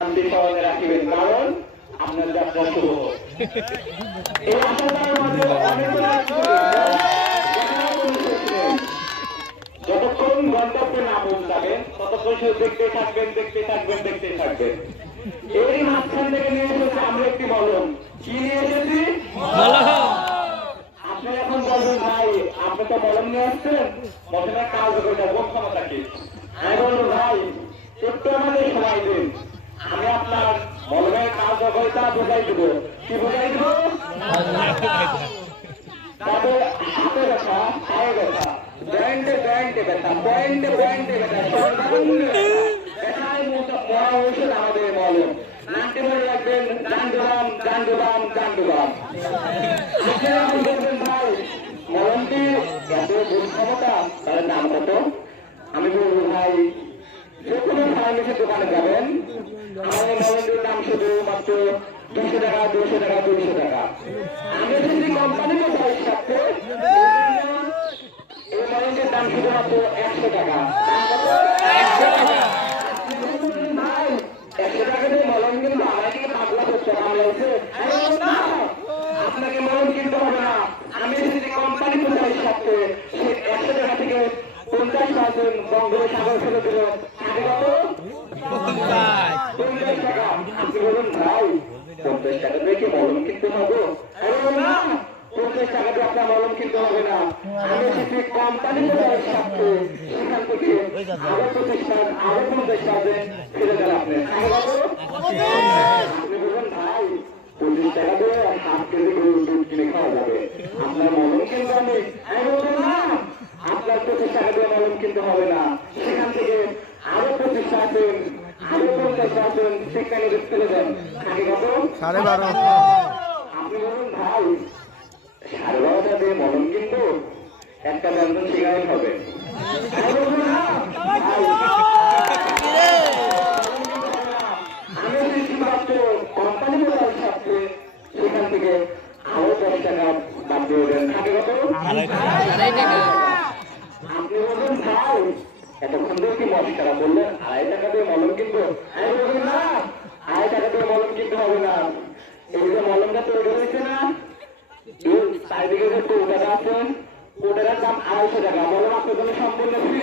শান্তি স্মরণে রাখিবেন কারণ আপনার যাত্রা শুভ। এই আশাটার মাঝে যতক্ষণ গন্তব্যে না পৌঁছাবেন ততক্ষণ শুধু দেখতে থাকবেন দেখতে থাকবেন দেখতে থাকবেন। এই মাঝখান থেকে নিয়ে এসেছে আমরা একটি মলম। কি নিয়ে এসেছি? আপনি এখন বলবেন ভাই আপনি তো মলম নিয়ে আসছেন? মশলার কাজ করে বোধ ক্ষমতা কি? আমি বলব ভাই একটু আমাদের সময় দিন। আমি আপনার মলমের কার্যকরিতা বোঝাই দেবো। কি বোঝাই দেবো? তবে হাতে ব্যথা, পায়ে ব্যথা জয়েন্টে জয়েন্টে ব্যথা, পয়েন্টে পয়েন্টে ব্যথা ব্যথায় মতো ঔষধ এত গুণ ক্ষমতা তাহলে দাম কত? আমি বলব, ভাই, যে কোনো ফার্মেসির দোকানে যাবেন মলমটির দাম শুধু মাত্র দুশো টাকা দুশো টাকা আমি একশো টাকা? একশো টাকা একশো টাকা দিয়ে আমার আপনাকে মলম কিনতে হবে না আমি যদি কোম্পানি সে একশো টাকা থেকে পঞ্চাশ পার্সেন্ট আগে কত পঞ্চাশ টাকা আপনি বলুন ভাই আপনার মলম মলম কিনতে হবে না সেখান থেকে আরও পঁচিশ পার্সেন্ট আরও পঞ্চাশ পার্সেন্ট সেখানে ফেলে দেন আগে কত সাড়ে বারো। আপনি বলুন ভাই সাড়ে বারোটা দিয়ে মলম কিনবো একটা ব্যঞ্জন সিগারেট হবে। আমি বলব না, ভাই, আমি যদি শুধুমাত্র কোম্পানি মোবাইল থাকতে সেখান থেকে আরও দশ টাকা বাদ দিয়ে দেন। থাকে কত আপনি বলবেন ভাই এতক্ষণ ধরে কি মস্কারা বললেন? আড়াই টাকা দিয়ে মলম কিনবো আমি বলবেন না আড়াই টাকা দিয়ে মলম কিনতে হবে না। যে মলমটা তৈরি হয়েছে না চারিদিকে যে কৌটাটা আছে, কৌটাটার দাম আড়াইশো টাকা। মলম আপনার জন্য সম্পূর্ণ ফ্রি